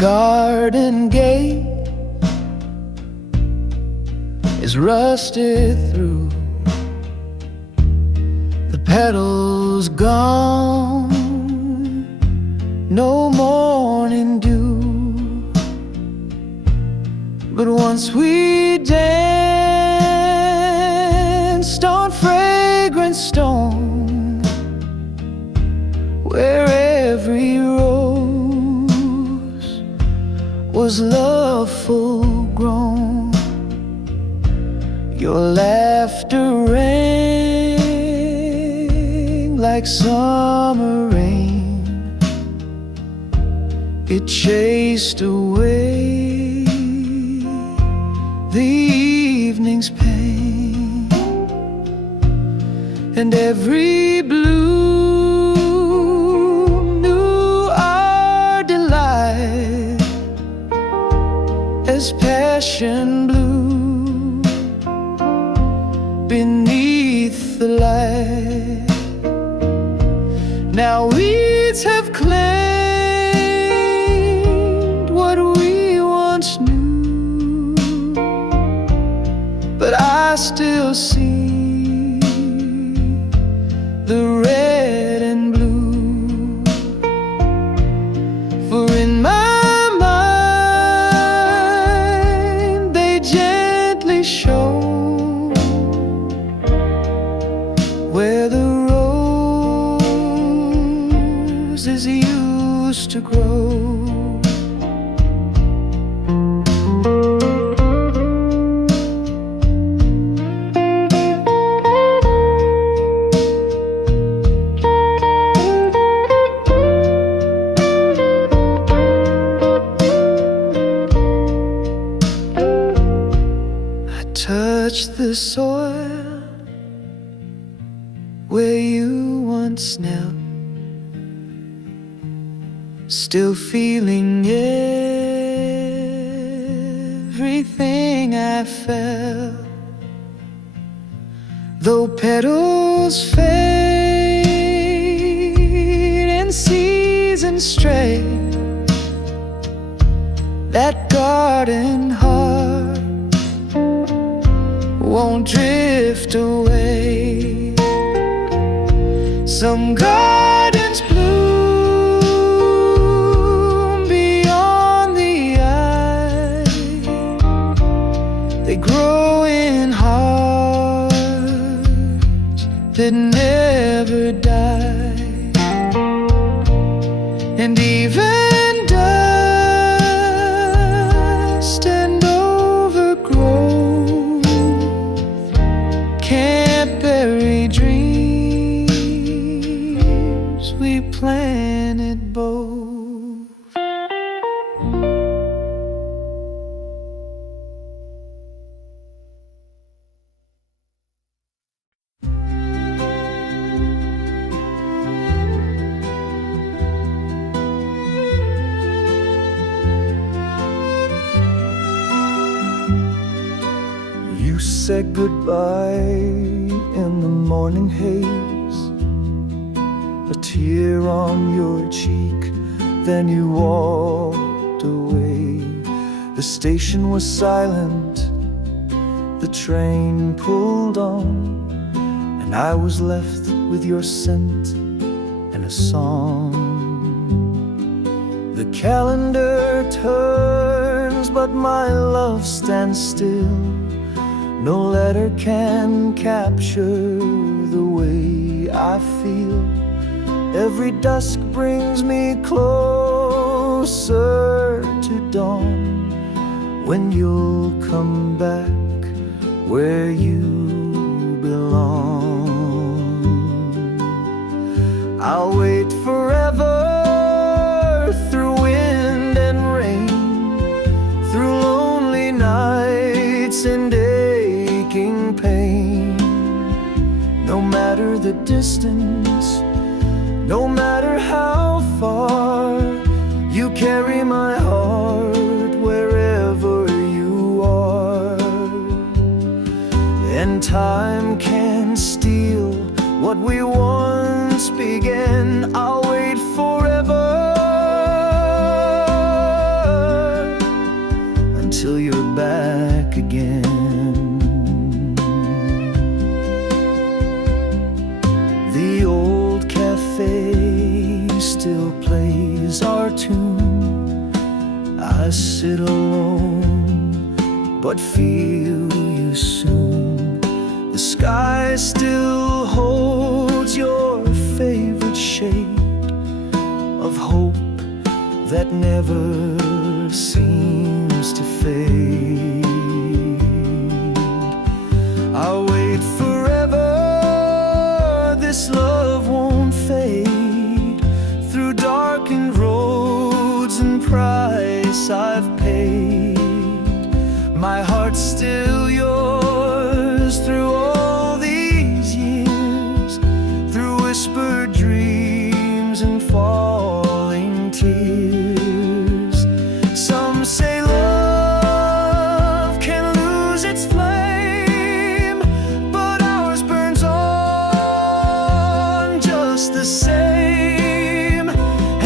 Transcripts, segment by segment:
garden gate is rusted through, the petals gone, no morning dew. But once we danced on fragrant stone, where every rose was love full grown. Your laughter rang like summer rain. It chased away the evening's pain, and every bloom knew our delight as passion blew beneath the light. Now weeds have claimed what we once knew, but I still see the red and blue. For in my mind they gently show where the roses used to grow. Touch the soil where you once knelt, still feeling everything I felt. Though petals fade and seasons stray, that garden heart won't drift away. Some gardens bloom beyond the eye, they grow in hearts that never die. And even dust and overgrowth can't bury dreams we planted both. You said goodbye in the morning haze, a tear on your cheek, then you walked away. The station was silent, the train pulled on, and I was left with your scent and a song. The calendar turns, but my love stands still. No letter can capture the way I feel. Every dusk brings me closer to dawn, when you'll come back where you belong. I'll wait forever, through wind and rain, through lonely nights and aching pain. No matter the distance, no matter how far, you carry my heart wherever you are. And time can't steal what we once began. I'll wait forever, I sit alone, but feel you soon. The sky still holds your favorite shade of hope that never seems to fade. I'll wait forever, this love won't fade. Through darkened roads and price I've paid, my heart's still yours through all these years. Through whispered dreams and falling tears. Some say love can lose its flame, but ours burns on just the same.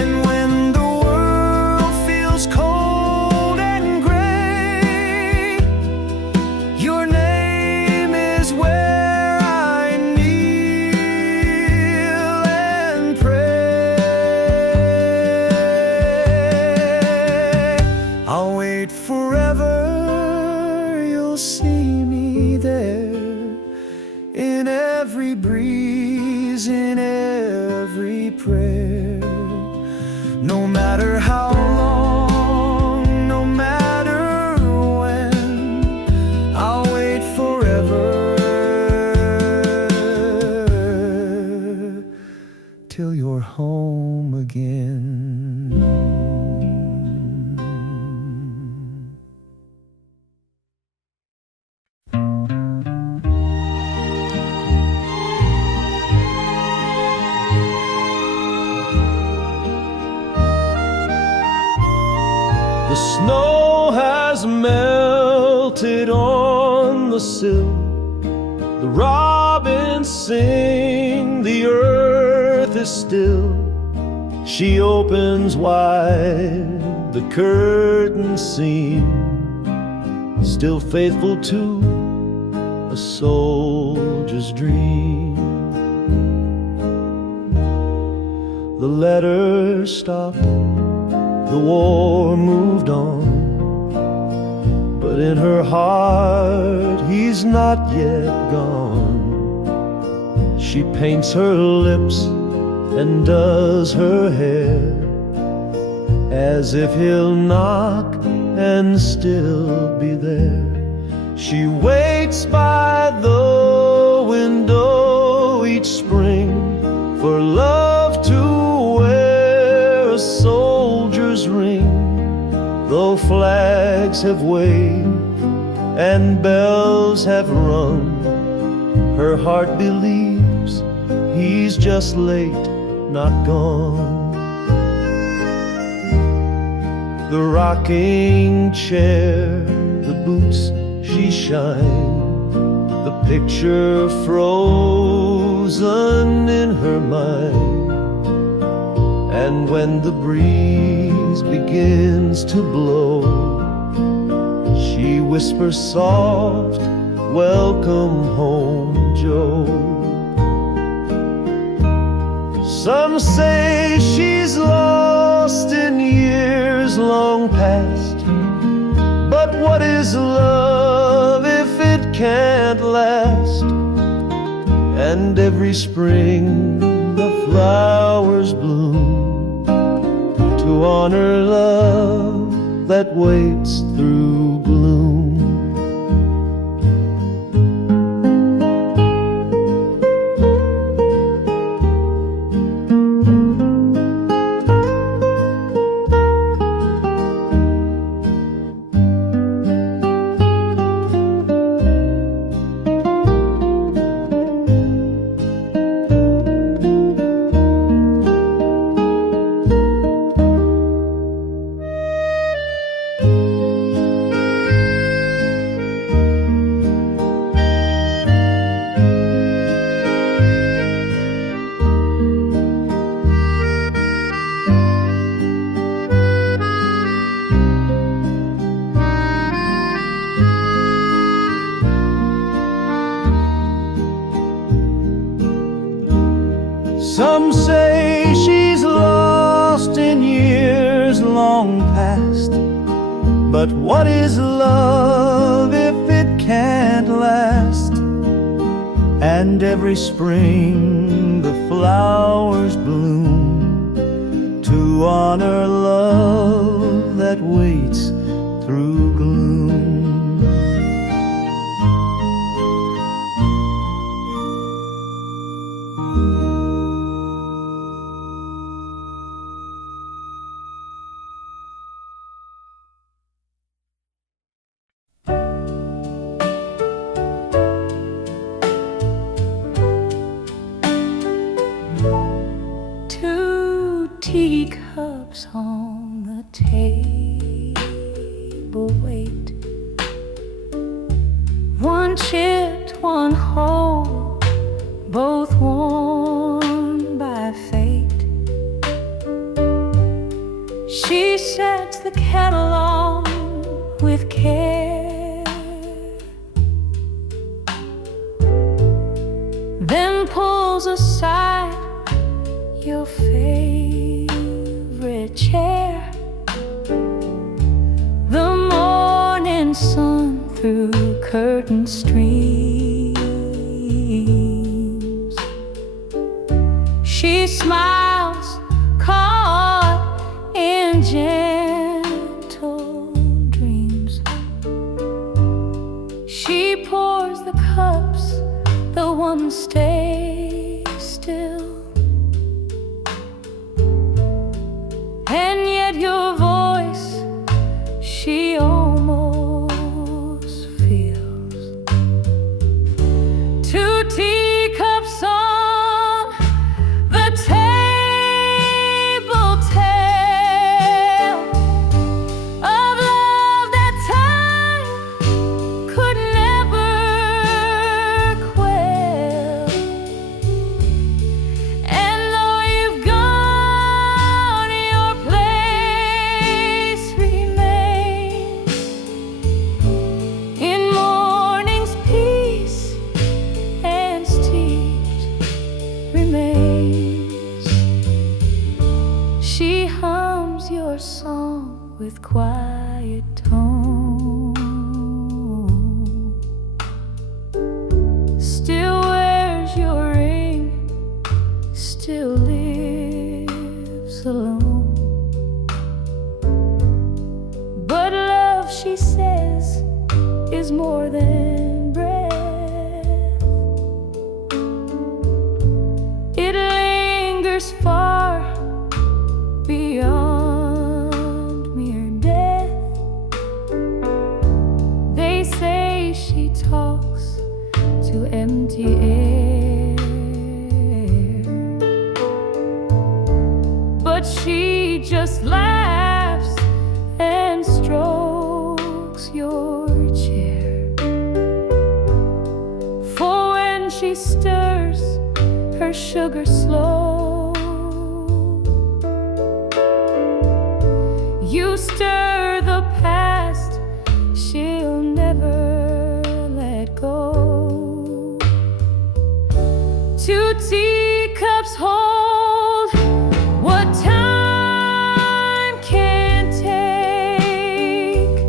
And when the world feels cold and gray, your name is where I kneel and pray. I'll wait forever, you'll see me there. In every breeze, in every prayer. No matter how long, no matter when, I'll wait forever till you're home again. The snow has melted on the sill. The robins sing, the earth is still. She opens wide the curtain seam, still faithful to a soldier's dream. The letter stopped, the war moved on, but in her heart he's not yet gone. She paints her lips and does her hair, as if he'll knock and still be there. She waits by the window each spring for love to wear a soldier's ring. Though flags have waved and bells have rung, her heart believes he's just late, not gone. The rocking chair, the boots she shined, the picture frozen in her mind. And when the breeze begins to blow, she whispers soft, "Welcome home, Joe." Some say she's lost in years long past, but what is love if it can't last? And every spring the flowers bloom to honor love that waits through gloom. Some say she's lost in years long past, But what is love if it can't last? And every spring the flowers bloom to honor love that waits through gloom. Two teacups on the table wait, one chipped, one whole, both worn by fate. She sets the kettle on with care, then pulls aside your favorite chair. The morning sun through curtain streams. She smiles, caught in gentle dreams. She pours the cups, the ones stay still. And yet your voice she almost feels. Two teacups on the table tell of love that time could never quell. And though you've gone, your place remains in morning's peace, and steeped remains. She hums your song with quiet tone, still wears your ring, still lives alone. But love, she says, is more than breath. It lingers far beyond mere death. They say she talks to empty air, but she just laughs and strokes your chair. For when she stirs her sugar slow, you stir the past she'll never let go. Two teacups hold what time can't take.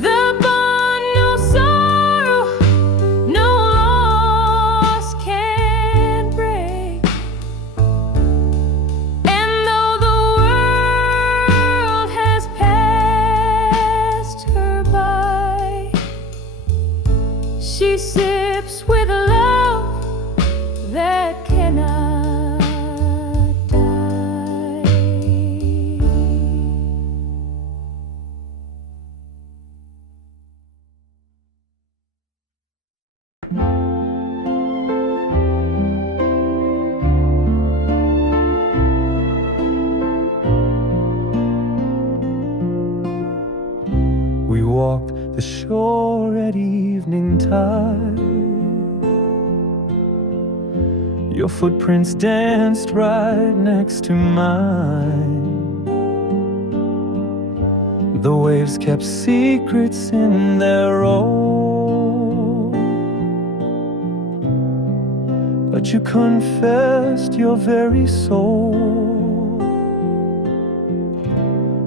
The bond no sorrow, no loss can break. And though the world has passed her by, she sips with a love that cannot die. We walked the shore at evening tide. Your footprints danced right next to mine. The waves kept secrets in their roll, but you confessed your very soul.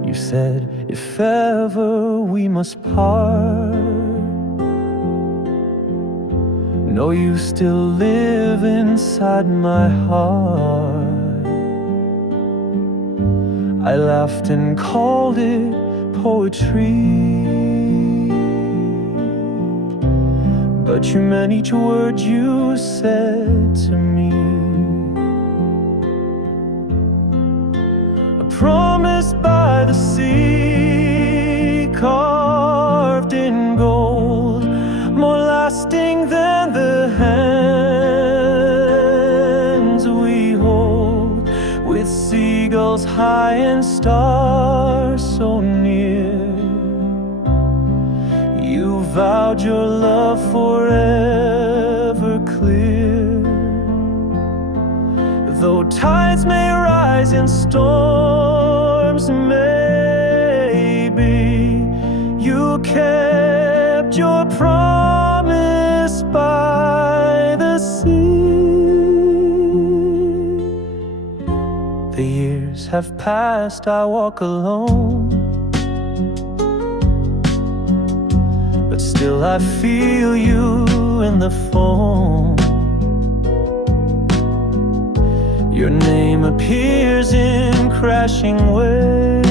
You said if ever we must part. Know you still live inside my heart. I laughed and called it poetry, but you meant each word you said to me. A promise by the sea, carved in gold, more lasting than the hands we hold, with seagulls high and stars so near. You vowed your love forever clear. Though tides may rise and storms may be, you kept your promise by the sea. The years have passed, I walk alone, but still I feel you in the foam. Your name appears in crashing waves,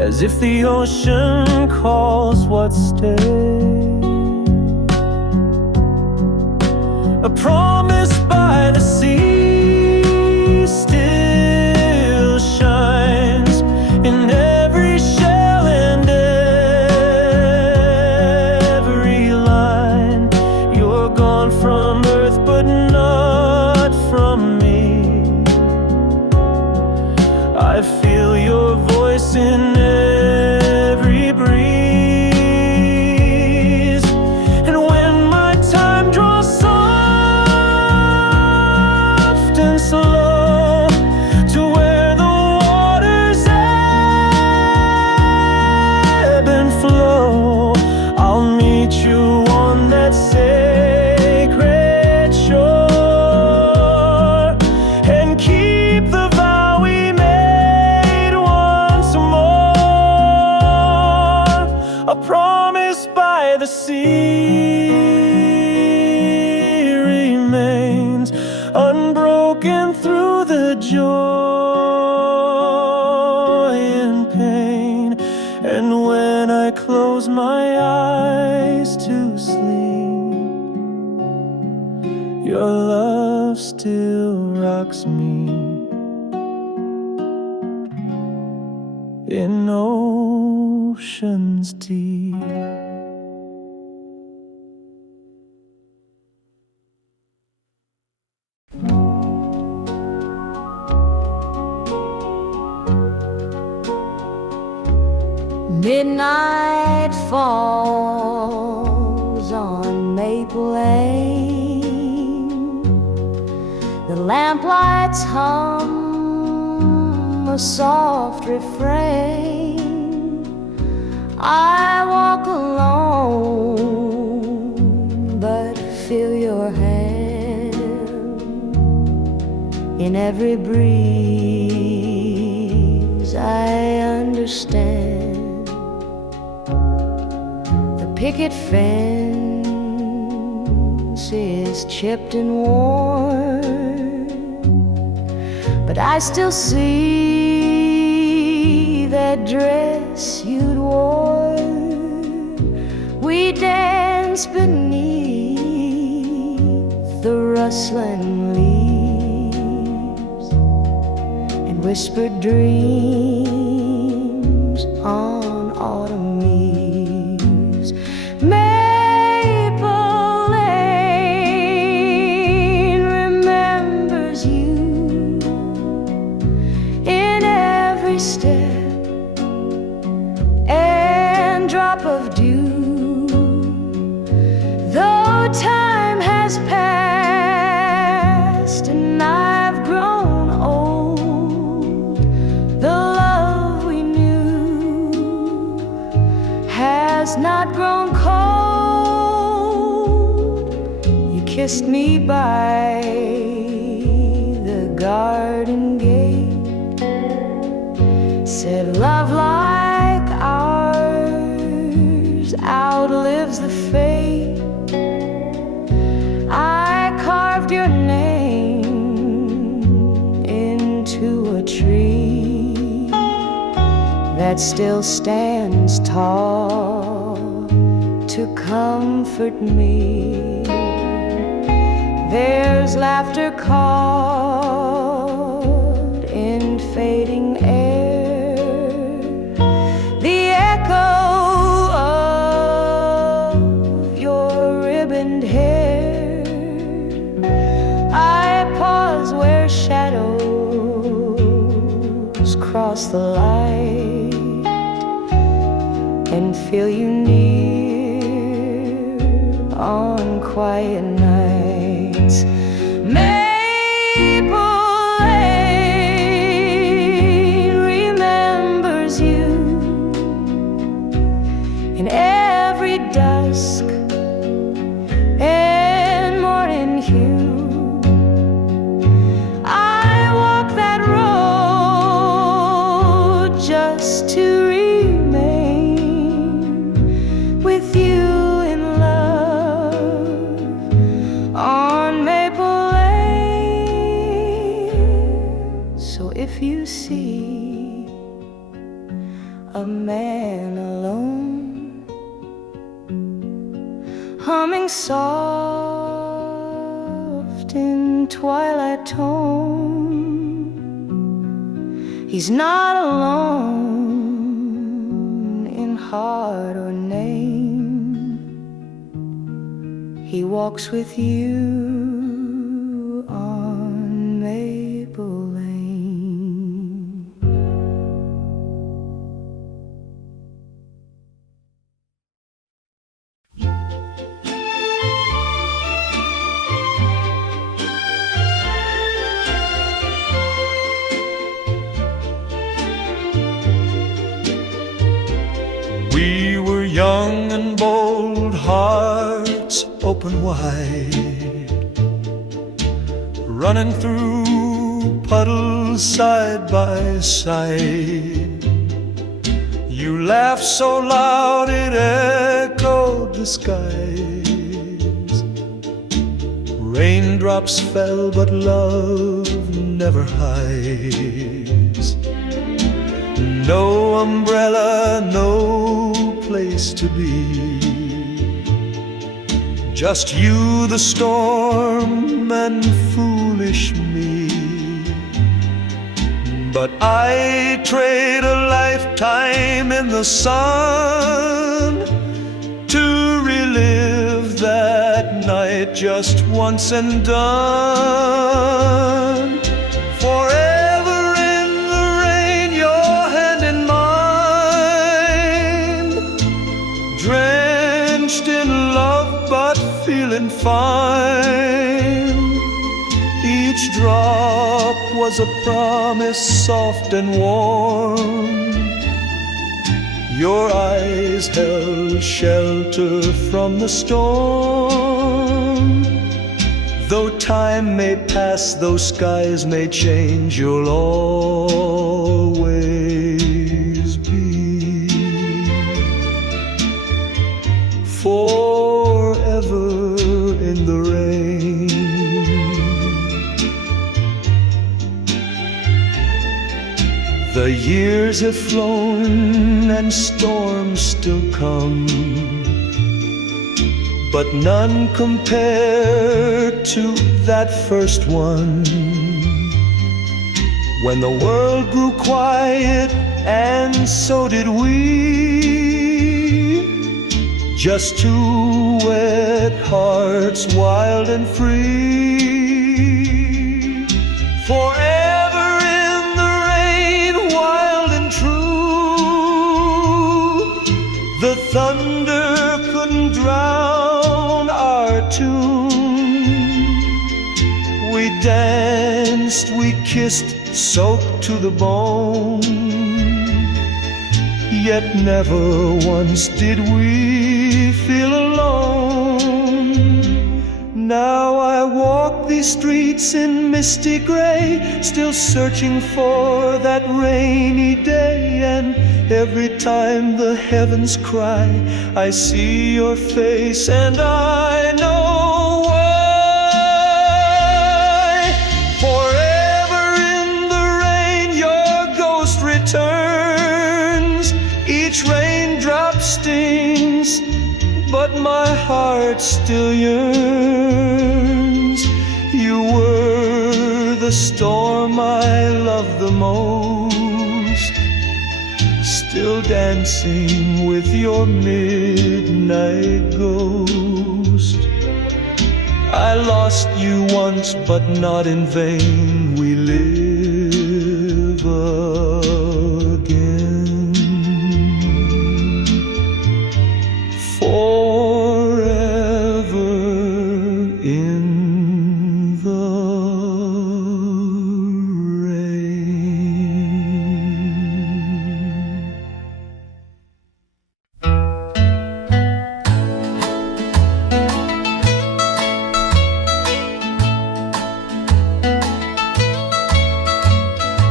as if the ocean calls what stays. A promise by the sea still shines in every shell and every line. You're gone from earth, but not from me. I feel your voice in every breeze, and when my time draws soft and slow to where the waters ebb and flow, I'll meet you on that sacred shore and keep the vow we made once more. A promise by the sea remains unbroken through the joy and pain. And when I close my eyes to sleep, your love still rocks me in oceans deep. Midnight falls on Maple Lane. The lamplights hum a soft refrain. I walk alone, but feel your hand in every breeze. I understand. Picket fence is chipped and worn, but I still see that dress you'd worn. We danced beneath the rustling leaves and whispered dreams on autumn eves. Maple Lane remembers you in every step and drop of dew. Though time has passed and I've grown old, the love we knew has not grown cold. You kissed me by the garden gate love like ours outlives the fate. I carved your name into a tree that still stands tall to comfort me. There's laughter caught in fading air, the echo of your ribboned hair. I pause where shadows cross the light and feel you near on quiet nights. Maple Lane remembers you in every dusk and morning hue. I walk that road just to remain with you in love on Maple Lane. So if you see a man alone, humming soft in twilight tone, he's not alone in heart or name. He walks with you on Maple Lane. We were young and bold, hearts open wide, running through puddles side by side. You laughed so loud it echoed the skies. Raindrops fell, but love never hides. No umbrella, no place to be, just you, the storm, and foolish me. But I trade a lifetime in the sun to relive that night just once and done. Forever in the rain, your hand in mine, drenched in love but feeling fine. Each drop was a promise, soft and warm. Your eyes held shelter from the storm. Though time may pass, though skies may change, you'll always be forever in the rain. The years have flown and storms still come, but none compare to that first one, when the world grew quiet and so did we. Just two wet hearts, wild and free. Forever in the rain, wild and true. The thunder couldn't drown our tune. We danced, we kissed, soaked to the bone. Yet never once did we feel alone. Now I walk these streets in misty gray, still searching for that rainy day. And every time the heavens cry, I see your face and I know why. Forever in the rain your ghost returns. Each raindrop stings, but my heart still yearns. You were the storm I loved the most, still dancing with your midnight ghost. I lost you once, but not in vain. We live again. Forever in the rain.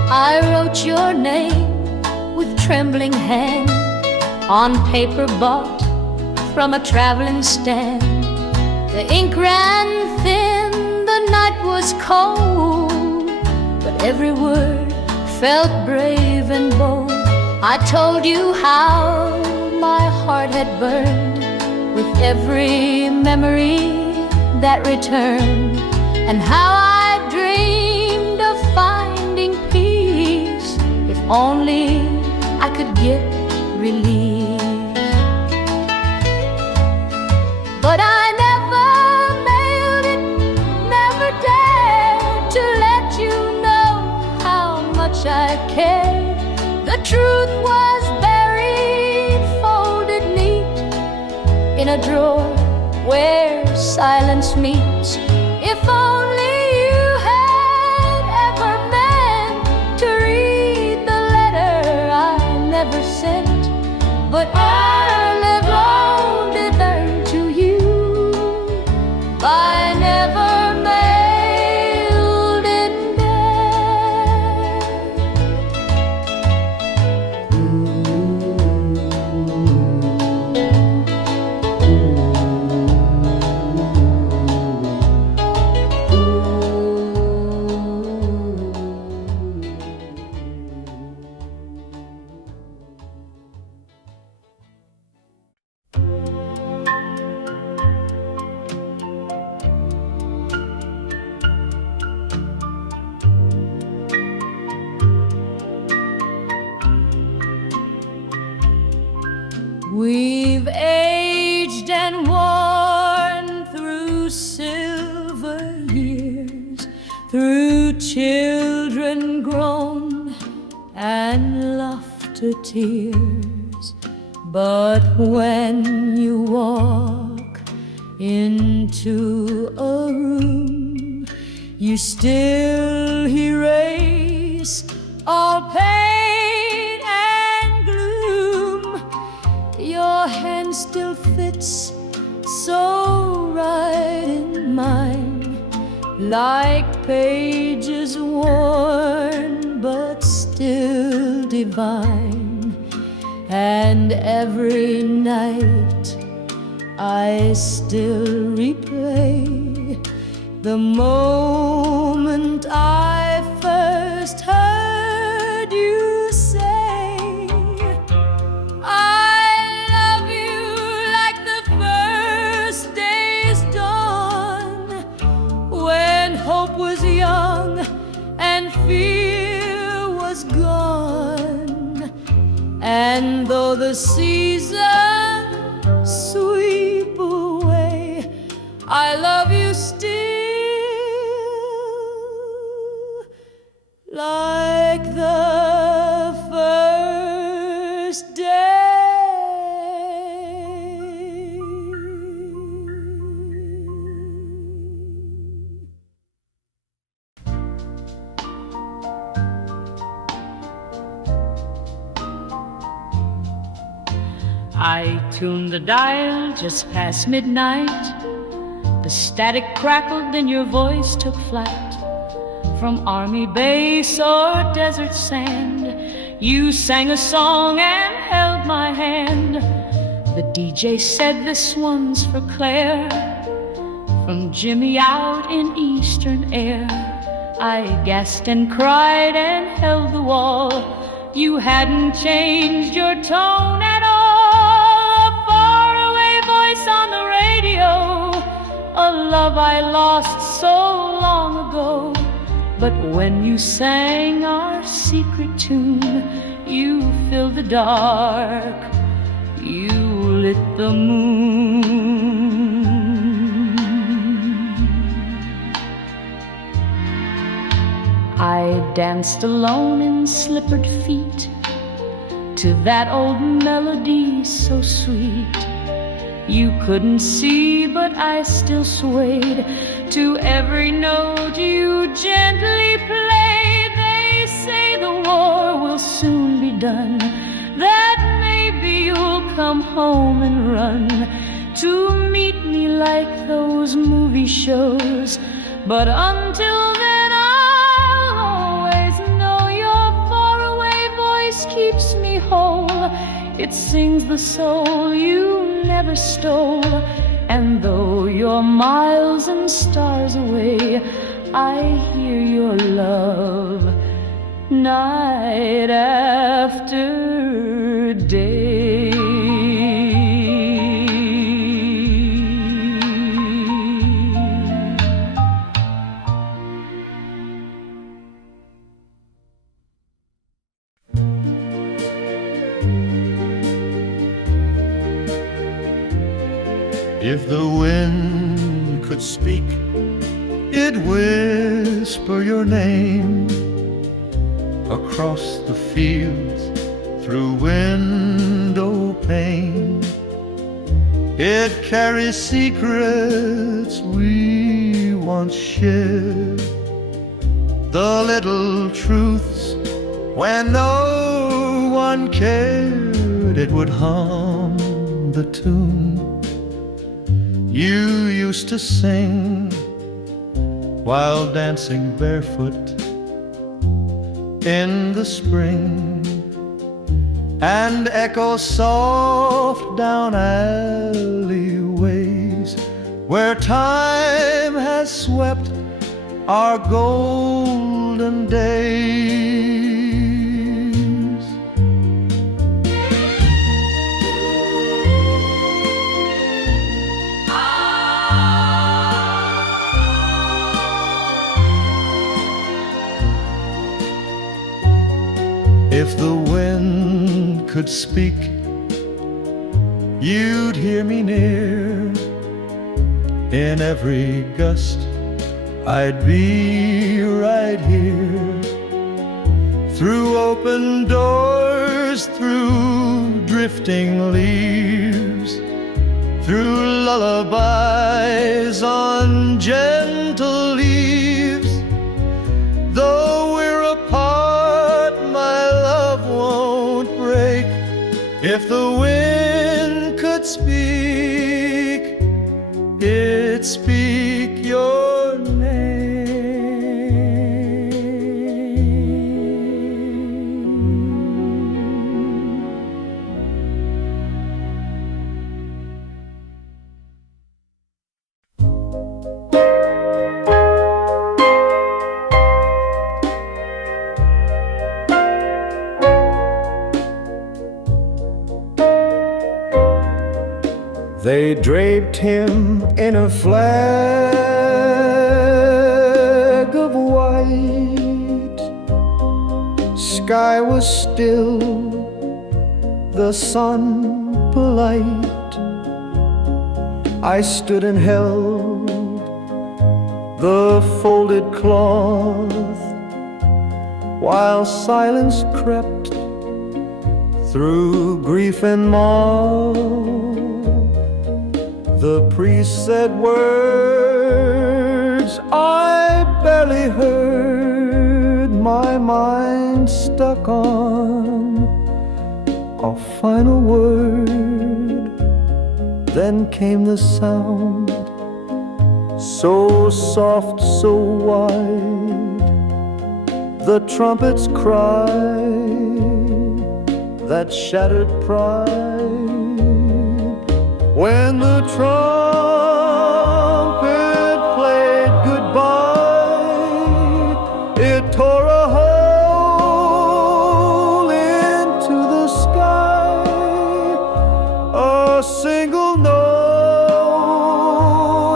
I wrote your name with trembling hand on paper bought from a traveling stand. The ink ran thin, the night was cold, but every word felt brave and bold. I told you how my heart had burned with every memory that returned, and how I dreamed of finding peace if only I could get relief. But I never mailed it, never dared to let you know how much I cared. The truth was buried, folded neat in a drawer where silence meets. If only you had ever meant to read the letter I never sent, but I live on to learn to you. I never mailed it We've aged and worn through silver years, through children grown and laughter tears. But when you walk into a room, you still erase all pain and gloom. Your hand still fits so right in mine, like pages worn but still divine. And every night I still replay the moment I first heard you say, I love you, like the first day's dawn, when hope was young and fear was gone. And though the seasons sweep away, I love you still, like the first day. I tuned the dial just past midnight The static crackled and your voice took flight. From army base or desert sand, you sang a song and held my hand. The DJ said this one's for Claire, from Jimmy out in eastern air. I gasped and cried and held the wall. You hadn't changed your tone at all. A faraway voice on the radio, a love I lost so long ago. But when you sang our secret tune, you filled the dark, you lit the moon. I danced alone in slippered feet to that old melody so sweet. You couldn't see, but I still swayed to every note you gently played. They say the war will soon be done, that maybe you'll come home and run to meet me like those movie shows. But until then I'll always know your faraway voice keeps me whole. It sings the soul you never stole. And though you're miles and stars away, I hear your love night after day. If the wind could speak, it'd whisper your name across the fields through window pane. It carries secrets we once shared, the little truths when no one cared. It would hum the tune you used to sing while dancing barefoot in the spring, and echo soft down alleyways where time has swept our golden days. If the wind could speak, you'd hear me near. In every gust, I'd be right here. Through open doors, through drifting leaves, through lullabies on gentle leaves. Though we're apart, my love won't break. If the wind could speak, it'd speak your name. They draped him in a flag of white. Sky was still, the sun polite. I stood and held the folded cloth while silence crept through grief and mourn. The priest said words I barely heard. My mind stuck on a final word. Then came the sound so soft, so wide, the trumpets cry that shattered pride. When the trumpet played goodbye, it tore a hole into the sky, a single note,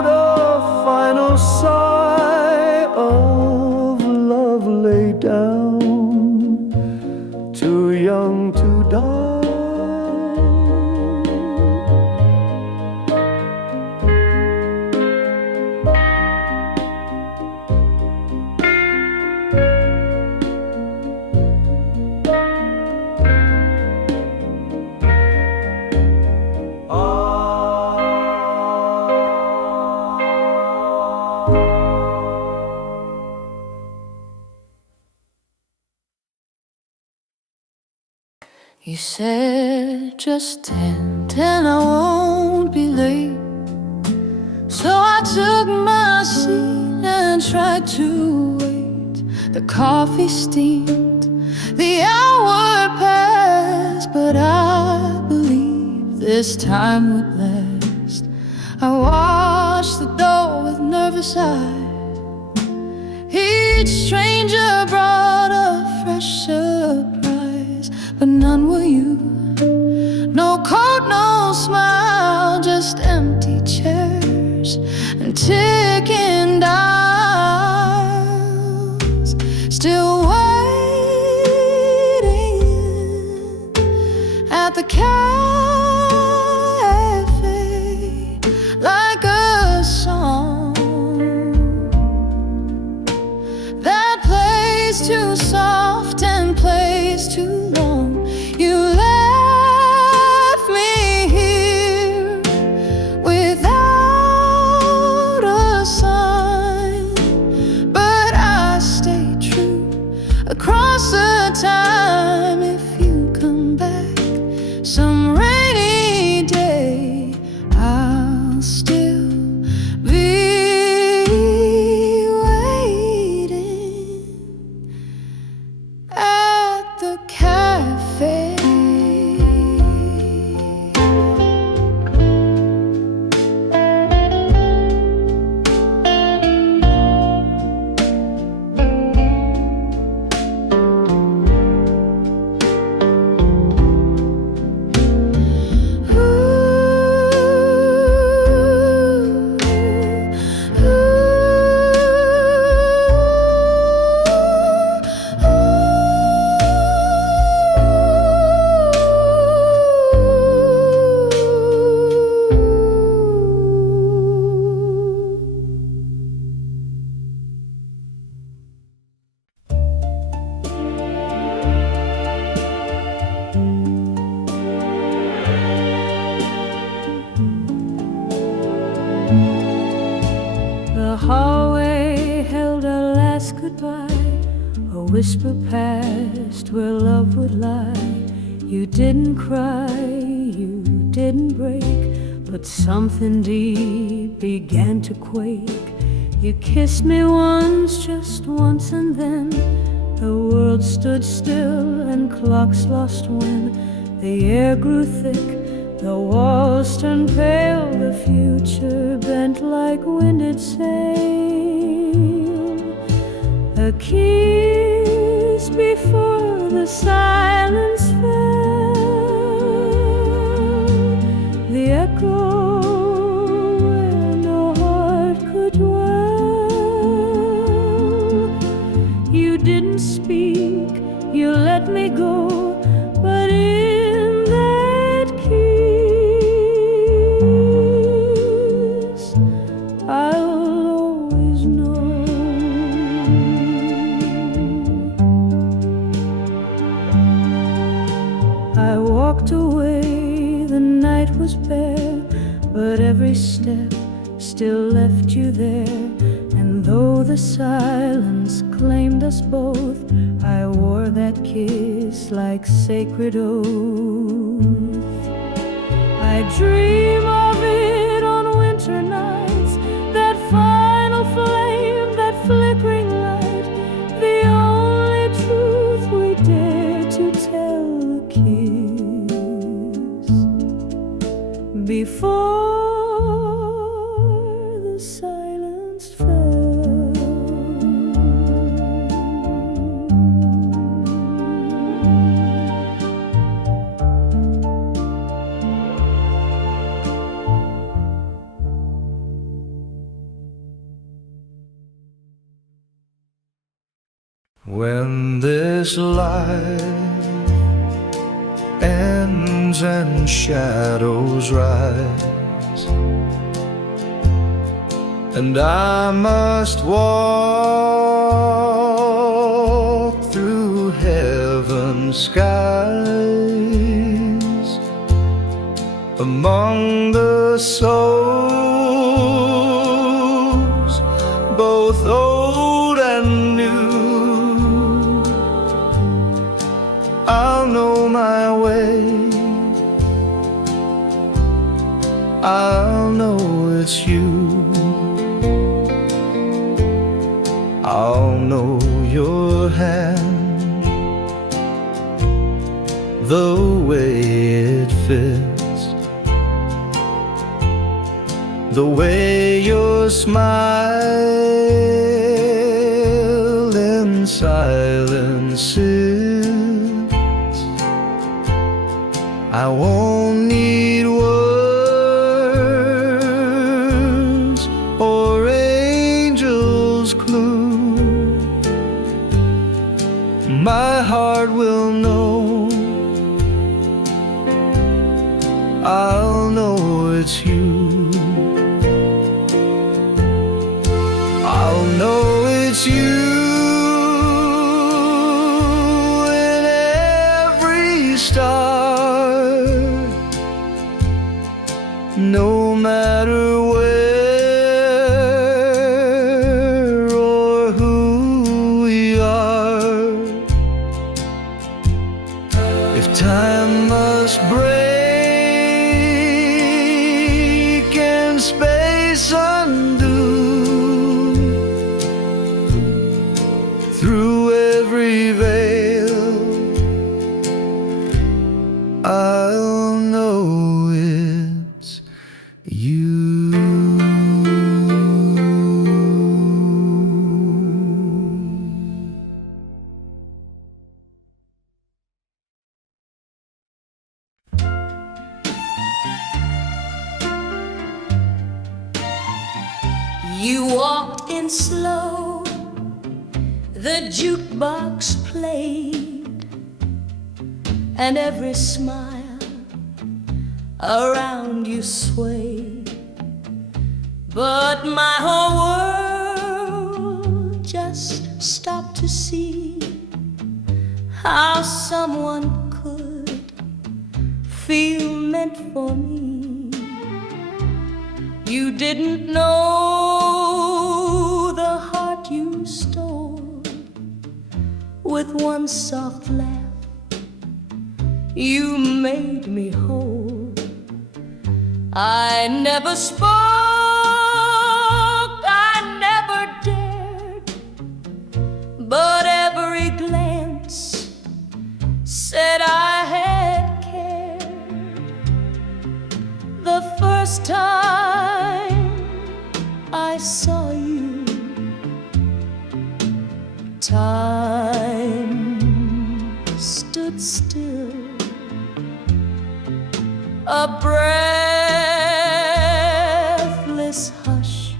a final sigh of love laid down, too young to die. You said just 10, I won't be late. So I took my seat and tried to wait. The coffee steamed, the hour passed, but I believed this time would last. I watched the door with nervous eyes. Each stranger brought a fresh surprise, but none were you. No coat, no smile, just empty chairs and ticking dials. Still waiting at the café, like a song that plays too soft and plays too long. You left me here without a sign, but I stayed true across the time. If you come back some rainy day, I'll still be waiting at the café. The hallway held our last goodbye, a whisper passed where love would lie. You didn't cry, you didn't break, but something deep began to quake. You kissed me once, just once, and then the world stood still and clocks lost when. The air grew thick, the walls turned pale, the future bent like winded sail. A kiss before the silence fell, the echo where no heart could dwell. You didn't speak, you let me go, but in that kiss I'll always know. I walked away, the night was bare, but every step still left you there. And though the silence claimed us both, I wore that kiss like sacred oath. I dream of it on winter nights that fall When this life ends and shadows rise, and I must walk through heaven's skies, among the souls, both old and new, I'll know my way, I'll know it's you. I'll know your hand, the way it fits, the way your smile in silence sits. I won't need words or angel's clue. My heart will know, I'll know it's you. I'll know it's you in every star, no matter where or who we are. If time must break and space undo, through every veil, I'll know it's you. You walked in slow, the jukebox played, and every smile around you swayed. But my whole world just stopped to see how someone could feel meant for me. You didn't know the heart you stole with one soft laugh. You made me whole. I never spoke, I never dared, but every glance said I had cared. The first time I saw you, time stood still, a breathless hush.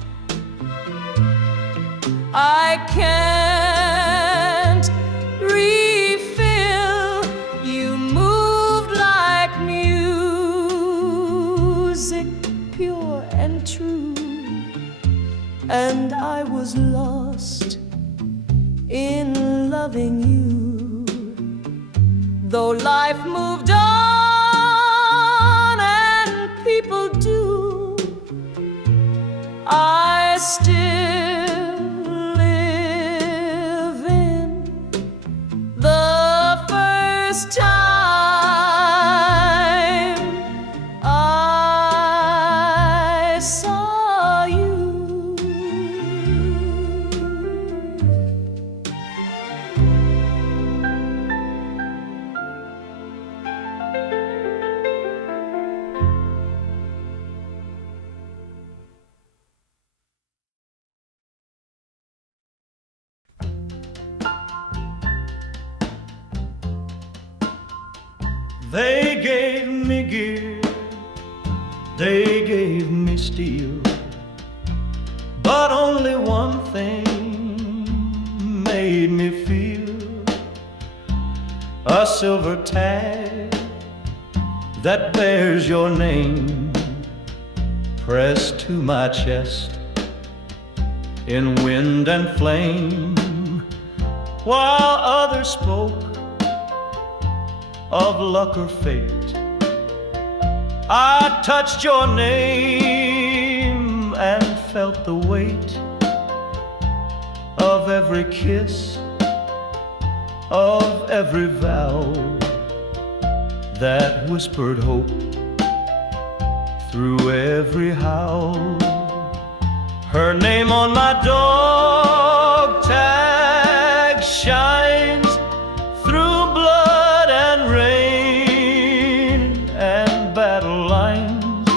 I can't refill. You moved like music, pure and true, and I was lost in loving you. Though life moved on and people do, I still live in the first time I saw you. They gave me gear, they gave me steel, but only one thing made me feel a silver tag that bears your name pressed to my chest in wind and flame, while others spoke of luck or fate. I touched your name and felt the weight of every kiss, of every vow that whispered hope through every howl. Her name on my dog tag shines through blood and rain and battle lines.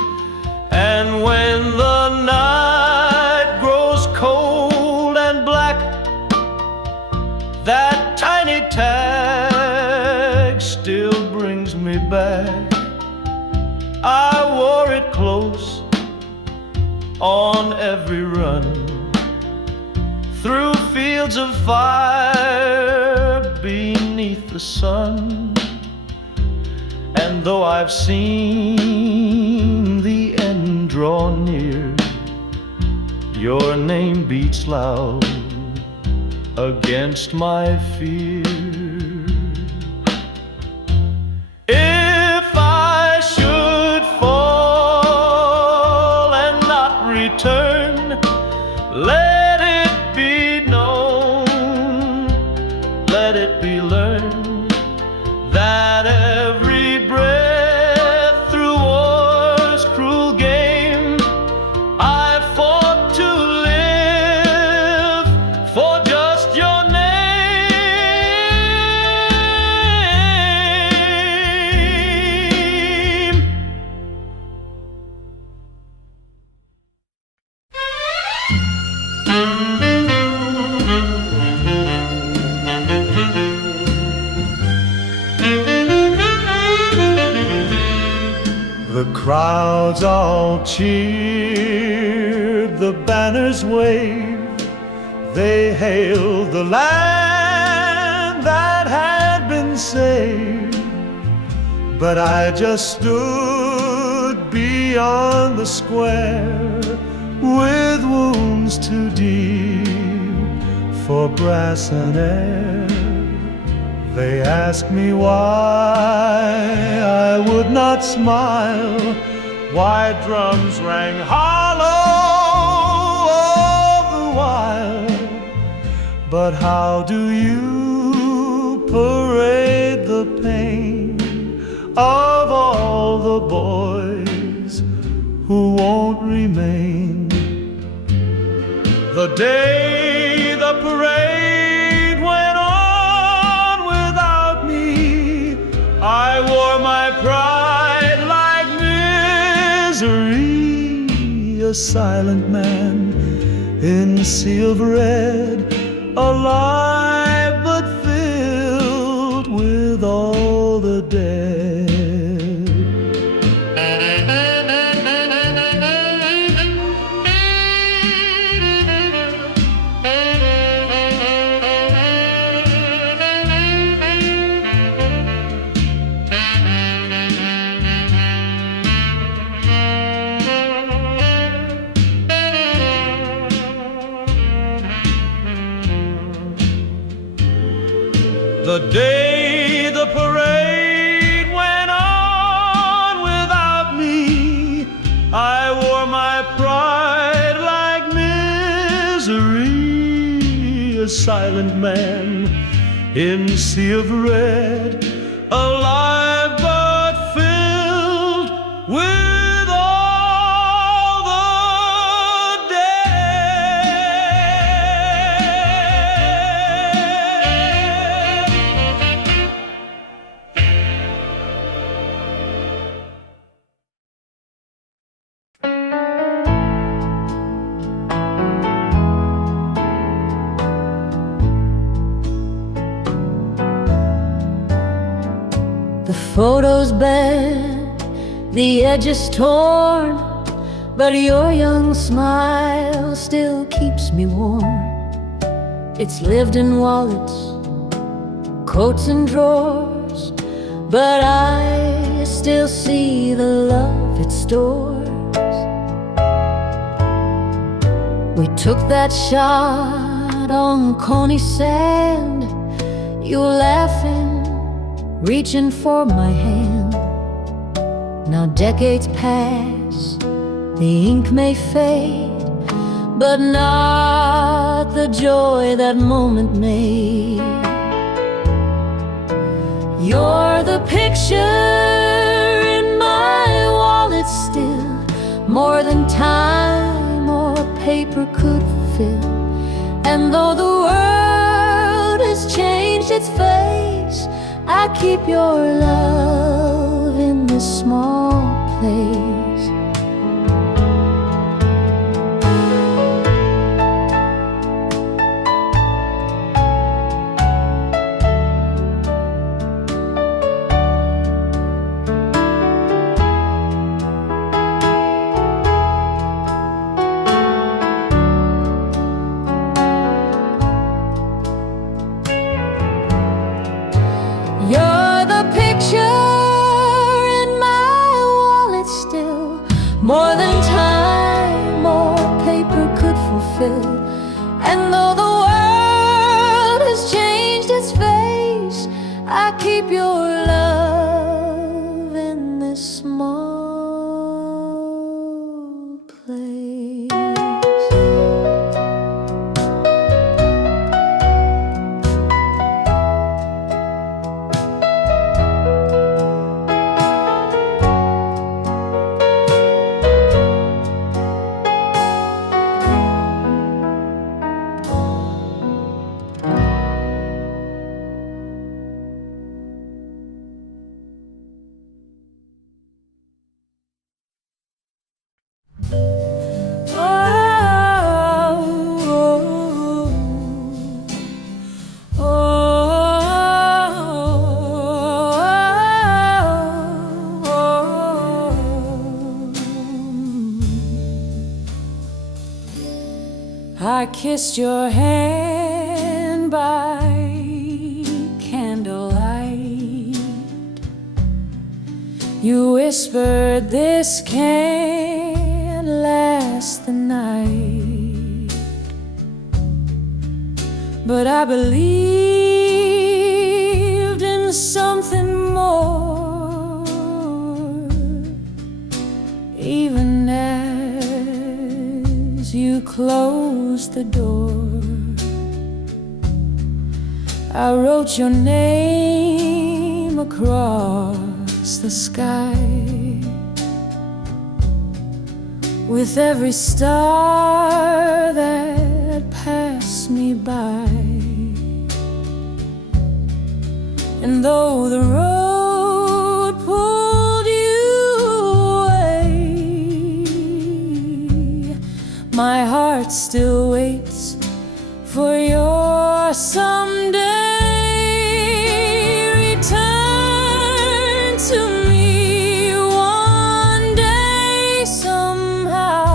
And when the night grows cold and black, that tiny tag still brings me back. I wore it close on every run, through fields of fire beneath the sun. And though I've seen the end draw near, your name beats loud against my fear. If I should fall and not return, let it be known, let it be learned, that every breath through war's cruel game I fought to live for just your name. The crowds all cheered, the banners waved, they hailed the land that had been saved. But I just stood beyond the square with wounds too deep for brass and air. They asked me why I would not smile, why drums rang hollow all the while. But how do you parade the pain of all the boys who won't remain? The day the parade went on without me, I wore my pride like misery, a silent man in a sea of red, alive but filled with all the dead. The day the parade went on without me, I wore my pride like misery, a silent man in a sea of red, alive but filled with all the The photo's bad, the edges torn, but your young smile still keeps me warm. It's lived in wallets, coats and drawers, but I still see the love it stores. We took that shot on Coney sand. You were laughing, reaching for my hand. Now decades pass, the ink may fade, but not the joy that moment made. You're the picture in my wallet still, more than time or paper could fulfill. And though the world has changed its face, I keep your love in this small place. You're the picture in my wallet still, more than time or paper could fulfill. And though the world has changed its face, I keep your love in this small place. I kissed your hand by candlelight. You whispered, "This can't last the night." But I believed in something more, even as you closed the door. I wrote your name across the sky. With every star that passed me by. And though the road pulled you away, my heart still waits for your someday. Return to me one day somehow.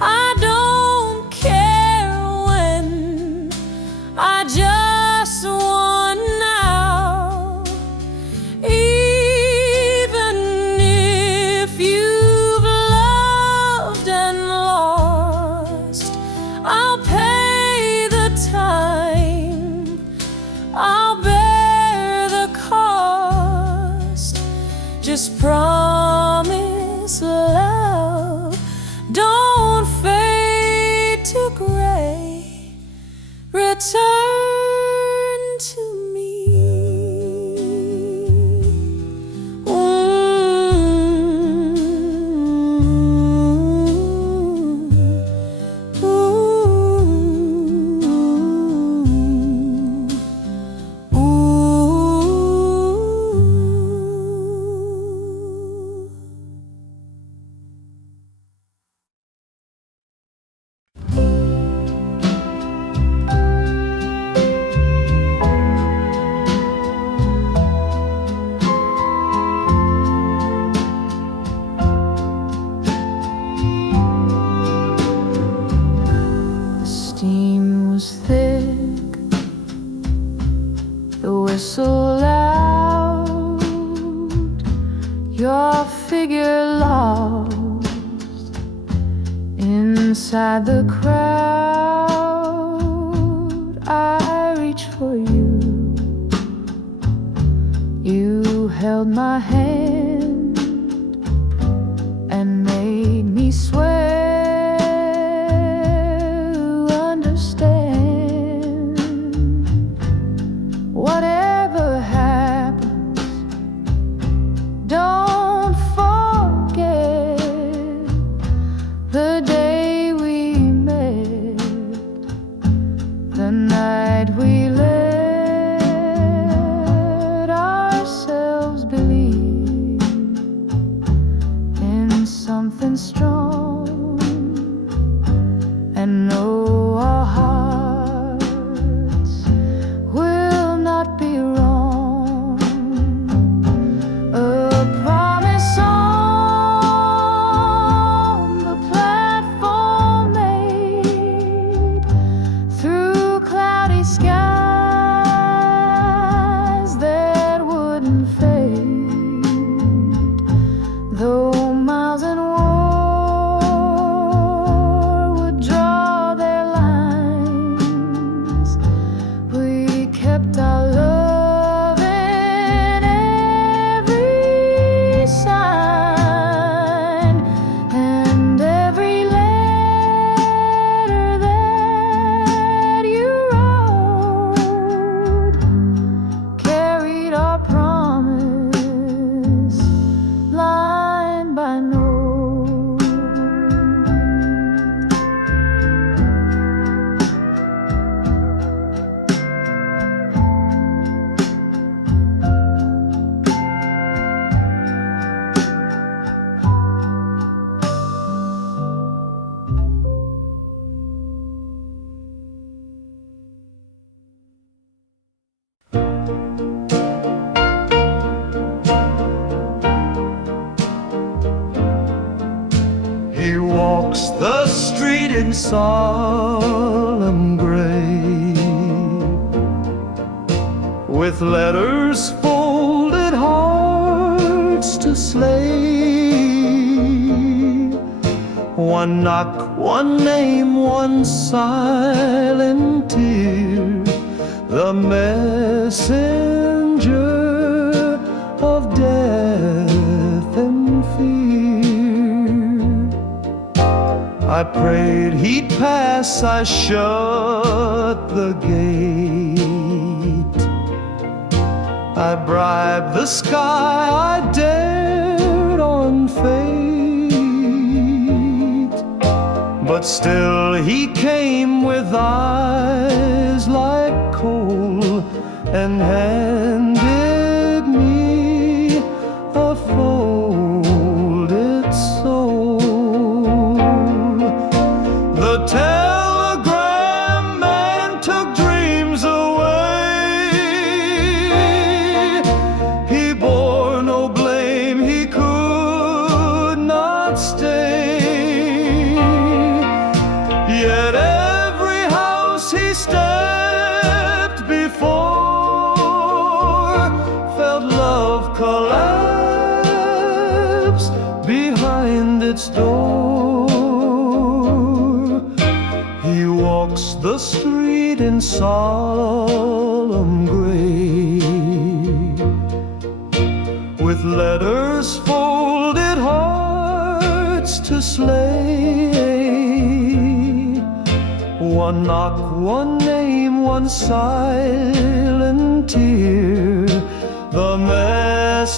I don't care when, I just want now. Even if you've loved and lost, I'll pay the time, I'll bear the cost. Just promise, love, don't fade to gray. Return to me. The steam was thick, the whistle loud. your figure lost inside the crowd. I reached for you. You held my hand and made me swear to understand. Whatever happens, don't forget the day we met, the night we let ourselves believe in something strong and know our hearts will not be wrong. A promise on the platform made through cloudy skies that wouldn't fade, though miles and war would draw their lines. We kept our love in every sign and every letter that you wrote carried our promise line by note. He walks the street in solemn gray, with letters folded, hearts to slay. One knock, one name, one silent tear, the messenger of death and fear. I prayed he'd pass, I shut the gate. I bribed the sky, I dared on fate. But still he came with eyes like coal and handed me a folded soul. The telegram man took dreams away. He bore no blame, he could not stay. Yet every house he stepped before felt love collapse behind its door. He walks the street in solemn gray, with letters folded, hearts to slay. One knock, one name, one silent tear, the messenger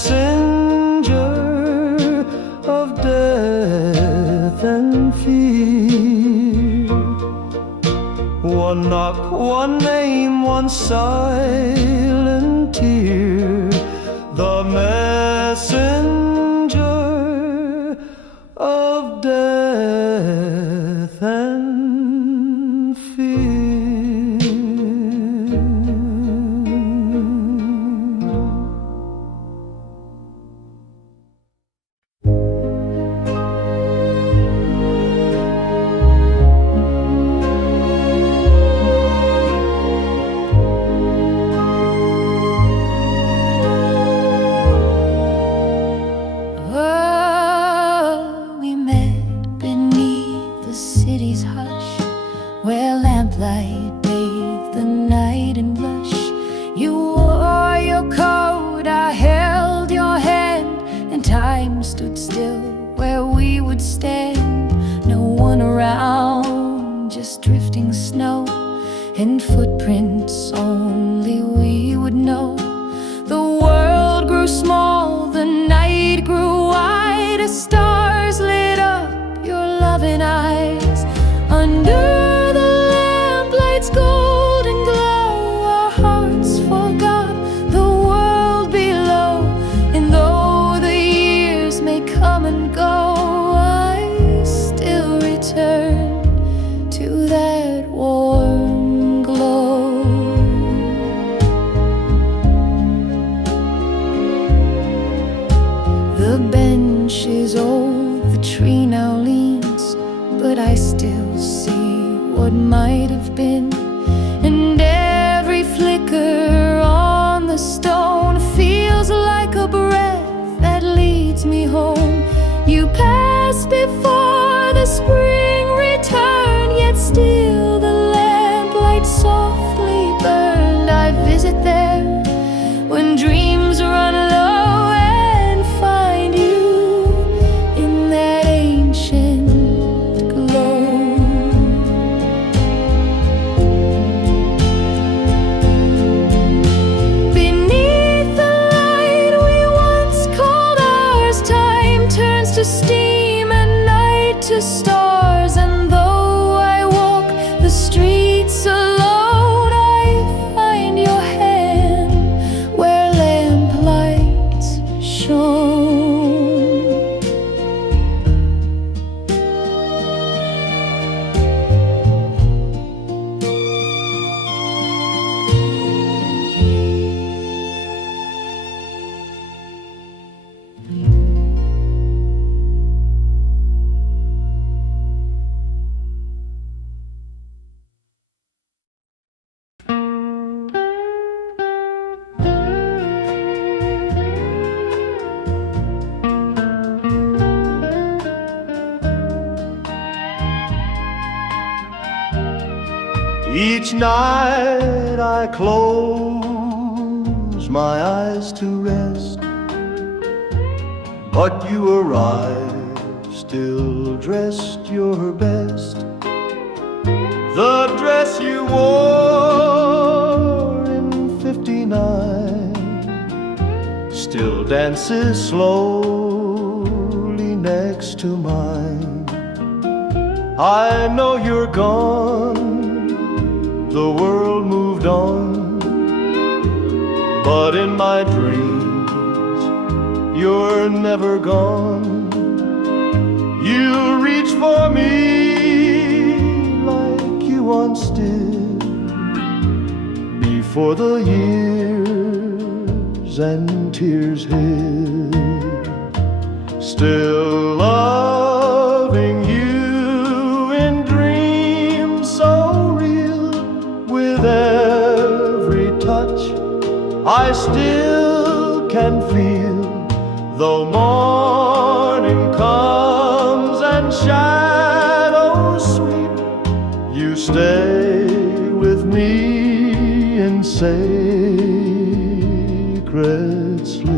of death and fear. One knock, one name, one silent tear, the messenger of death and fear. around, just drifting snow and footprints only we would know. The world grew small, the night grew wide, as stars lit up your loving eyes. Under the lamplight's golden glow, our hearts forgot the world below. And though the years may come and go, I still return to that warm glow. The bench is old, the tree now leans, but I still see what might have been. And every flicker on the stone feels like a breath that leads me home. You pass before the spring return, yet still the lamplight softly burned. I visit there when dreams run low and find you in that ancient glow. Beneath the light we once called ours, time turns to steam and night to stars. And though I walk the streets alone, I find your hand where lamplights shone. Each night I close my eyes to rest, but you arrive still dressed your best. The dress you wore in '59 still dances slowly next to mine. I know you're gone, the world moved on, but in my dreams you're never gone. You reach for me like you once did, before the years and tears hid. Still loving you in dreams so real, with every touch I still can feel. Though morning comes and shadows sweep, you stay with me in sacred sleep.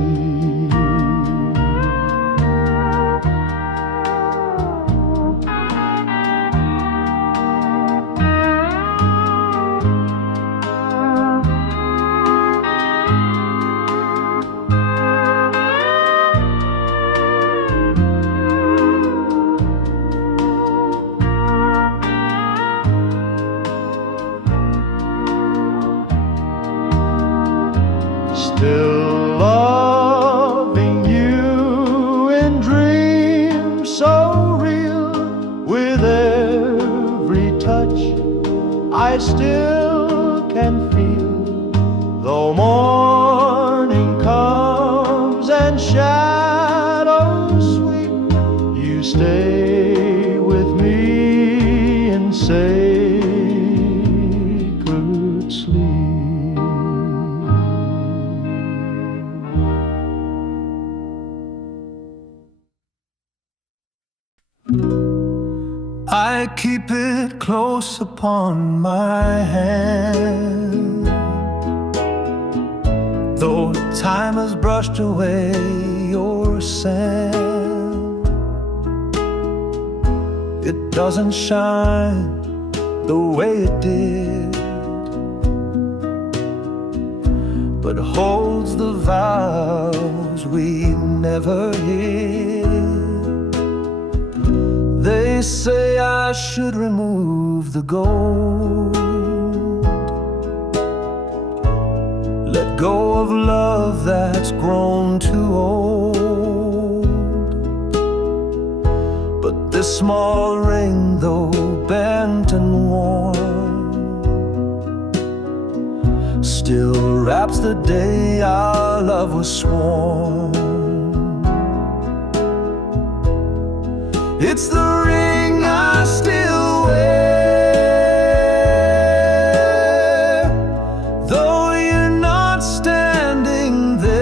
Still loving you in dreams so real, with every touch I still can feel. Though morning comes and shadows sweep, you stay with me in sacred sleep. I keep it close upon my hand, though time has brushed away your sand. It doesn't shine the way it did, but holds the vows we never hid. They say I should remove the gold, let go of love that's grown too old. But this small ring, though bent and worn, still wraps the day our love was sworn. It's the ring I still wear, though you're not standing there.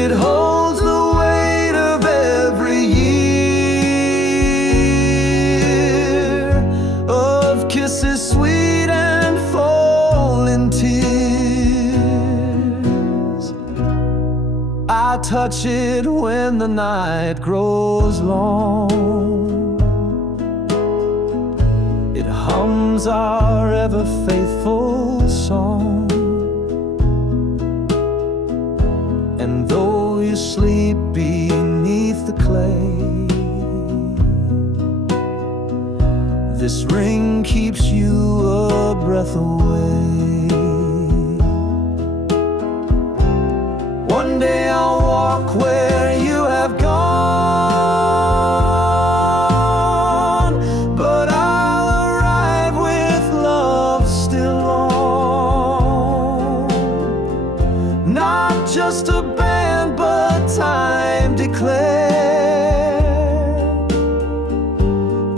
It holds the weight of every year of kisses sweet and falling tears. I touch it when the night grows long. It hums our ever faithful song. And though you sleep beneath the clay, this ring keeps you a breath away. One day I'll walk where you have gone, but I'll arrive with love still on. Not just a band, but time declared.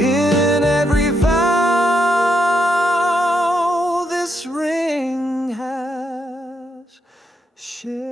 In every vow this ring has shared.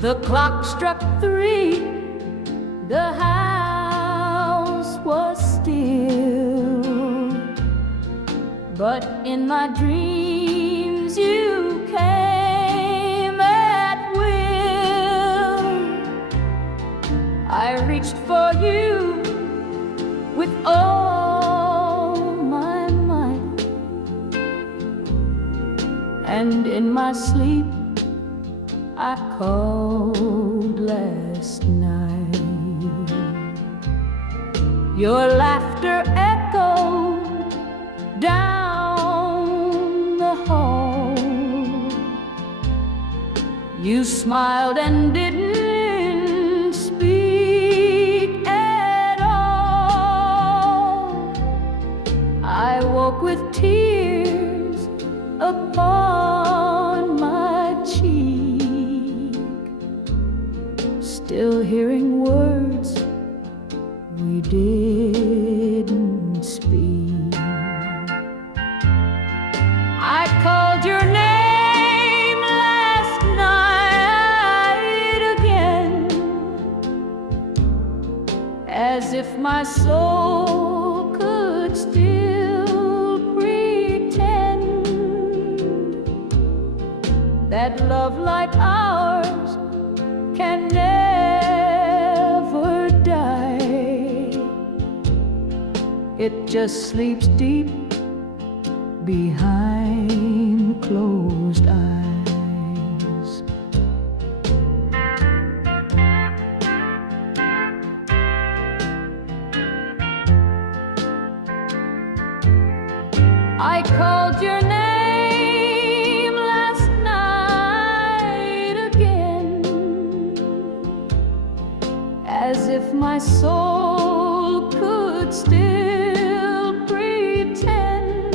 The clock struck 3, the house was still, but in my dreams you came at will. I reached for you with all my might, and in my sleep I called last night. Your laughter echoed down the hall. You smiled and didn't speak at all. I woke with tears upon my cheek, still hearing words we didn't speak. I called your name last night again, as if my soul could still pretend that love like ours can never die. It just sleeps deep behind closed eyes. I called your name last night again, as if my soul could still pretend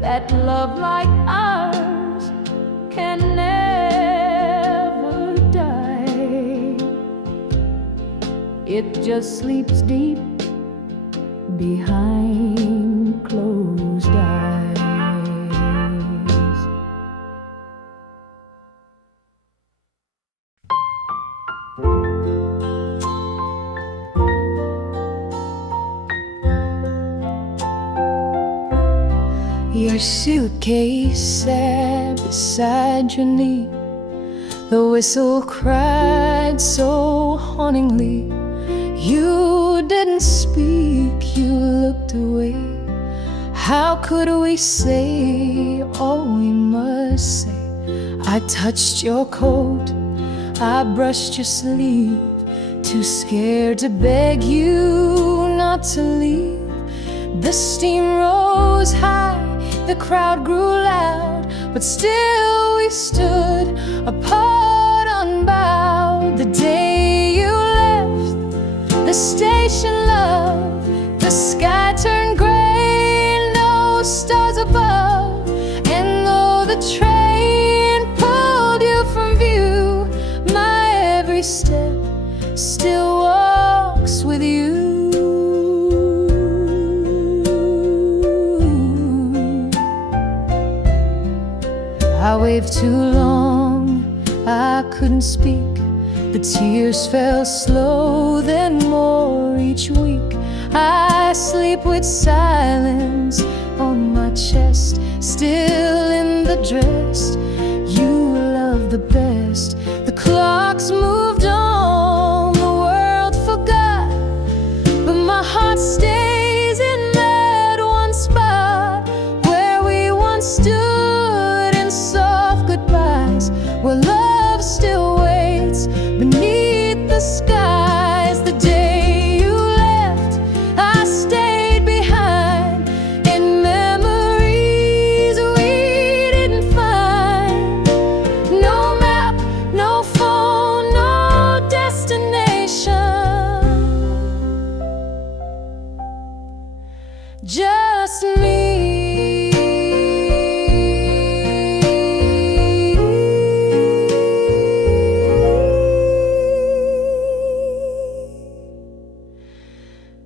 that love like ours can never die. It just sleeps deep behind closed eyes. your suitcase sat beside your knee. The whistle cried so hauntingly. You didn't speak, you looked away. How could we say all we must say? I touched your coat, I brushed your sleeve, too scared to beg you not to leave. The steam rose high, the crowd grew loud, but still we stood apart, unbowed. The day you left the station, love, the sky turned gray, no stars above. And though the train pulled you from view, my every step still walks with you. I waved too long, I couldn't speak. The tears fell slow, then more each week. I sleep with silence on my chest, still in the dress you love the best. The clocks moved on, the world forgot, but my heart stays in that one spot where we once stood in soft goodbyes, where love still waits beneath the skies. The day you left, I stayed behind in memories we didn't find. No map, no phone, no destination, just me.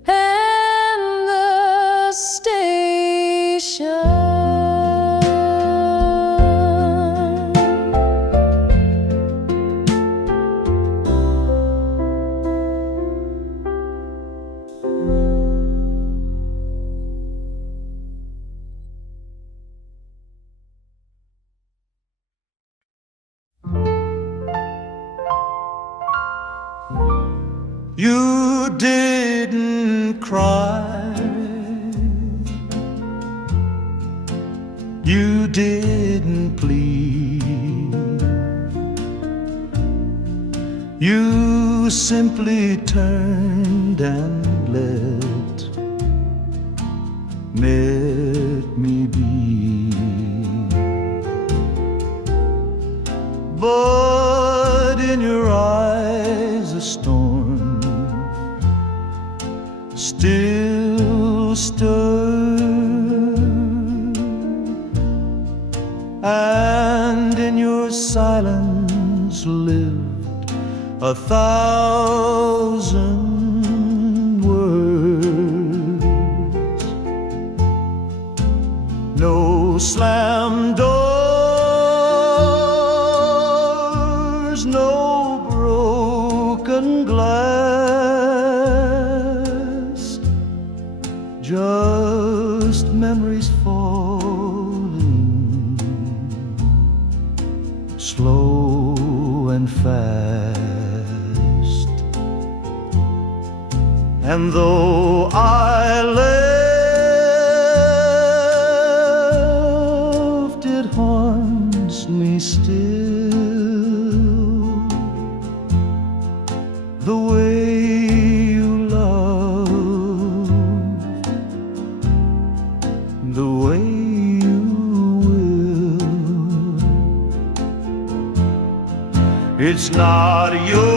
And the station. You didn't cry, you didn't plead, you simply turned and let me be. But in your eyes a storm still stirred, and in your silence lived 1,000 words. No slammed doors, no broken glass, just memories falling slow and fast. And though I left, it haunts me still, the way you love, the way you will. It's not your